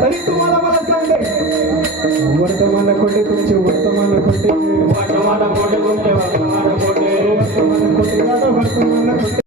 तरी तुम्हाला मला सांगते वर्तमान खोटे तुमचे वर्तमान खोटे वर्तमान खोटे तुमचे वर्तमान खोटे वर्तमान खोटे वर्तमान खोटे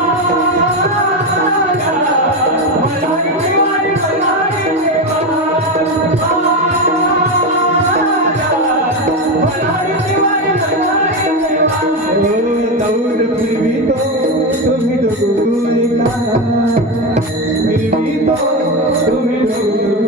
Eu me lembro.